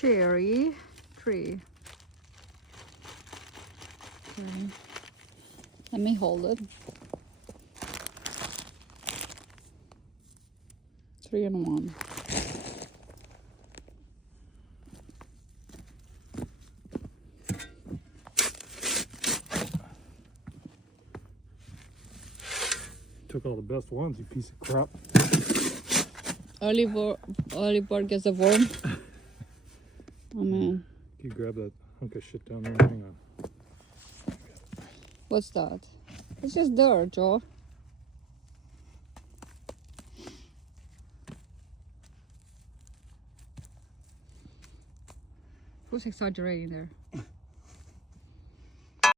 cherry tree. Okay. Let me hold it. 3 in 1. Took all the best ones, you piece of crap. Oliver gets a worm. Oh man. Can you grab that hunk of shit down there? Hang on. What's that? It's just dirt, Joe. Who's exaggerating there?